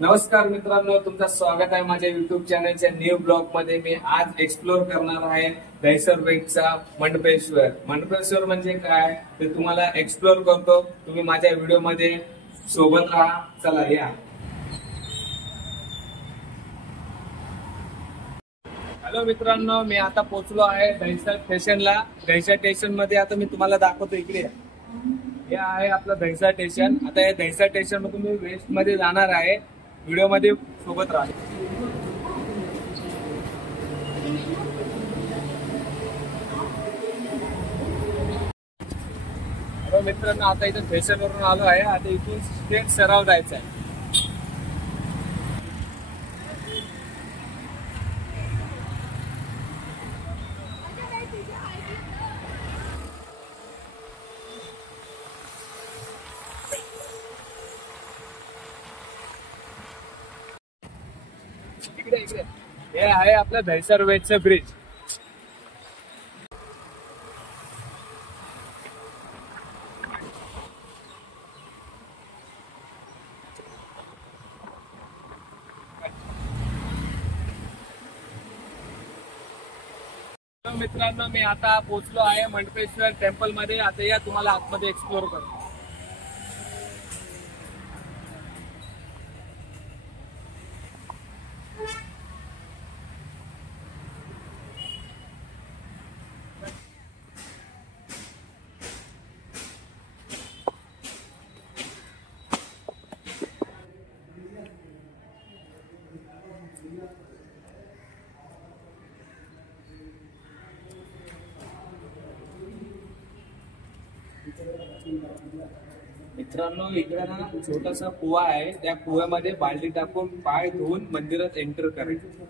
नमस्कार मित्रांनो, तुमचं स्वागत आहे माझ्या युट्यूब चॅनलच्या न्यू ब्लॉग मध्ये। मी आज एक्सप्लोर करणार आहे दहिसर वेगचा मंडपेश्वर। मंडपेश्वर म्हणजे काय ते तुम्हाला एक्सप्लोर करतो, तुम्ही माझ्या व्हिडिओ मध्ये सोबत राहा। चला या। हॅलो मित्रांनो, मी आता पोहोचलो आहे दहिसर स्टेशनला। दहिसर स्टेशन मध्ये आता मी तुम्हाला दाखवतो। इकडे हे आहे आपलं दहिसर स्टेशन। आता या दहिसर स्टेशन मधून मी वेस्ट मध्ये जाणार आहे। व्हिडिओ मध्ये सोबत राहा। मित्रांनो, आता इथे दहिसर वरून आलो आहे। आता इथून स्ट्रेट सराव जायचा आहे। इकडे इकडे हे आहे आपलं दहिसर वेगचं ब्रिज। मित्रांनो, मी आता पोहोचलो आहे मंडपेश्वर टेम्पल मध्ये। आता या तुम्हाला आतमध्ये एक्सप्लोर करतो। मित्रांनो, इकडे ना छोटासा कुवा आहे। त्या कुव्यामध्ये बालदी टाकून पाय धुवून मंदिरात एंटर करायचं।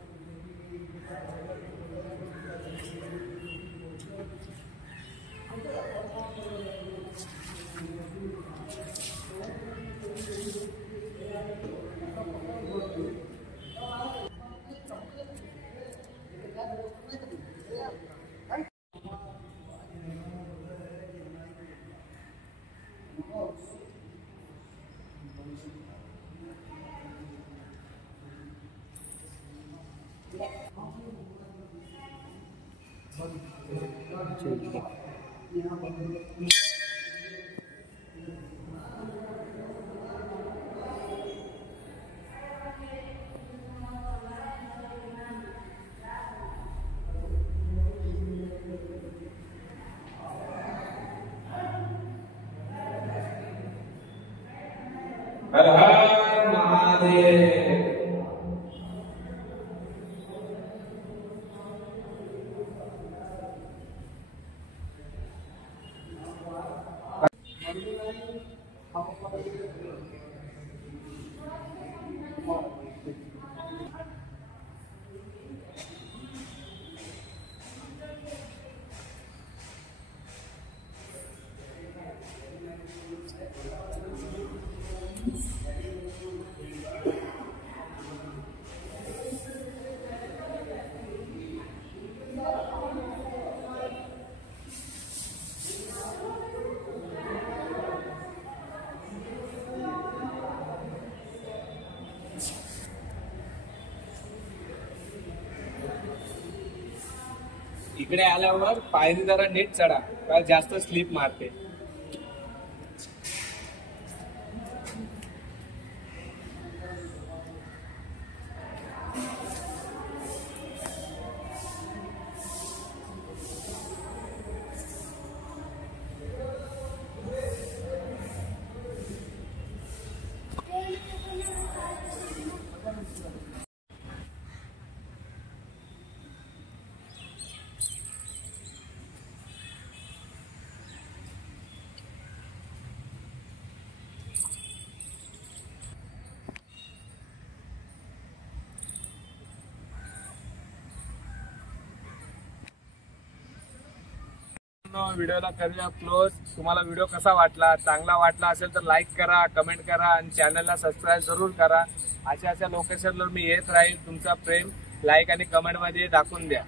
हर हर महादेव। इकडे आल्यावर पायरी जरा नीट चढा, कारण जास्त स्लिप मारते। व्हिडिओला करूया क्लोज। तुम्हाला व्हिडिओ कसा वाटला? चांगला वाटला असेल तर लाईक करा, कमेंट करा आणि चॅनलला सबस्क्राईब जरूर करा। अशा लोकेशनवर मी येत राहील। तुमचा प्रेम लाईक आणि कमेंट मध्ये दाखवून द्या।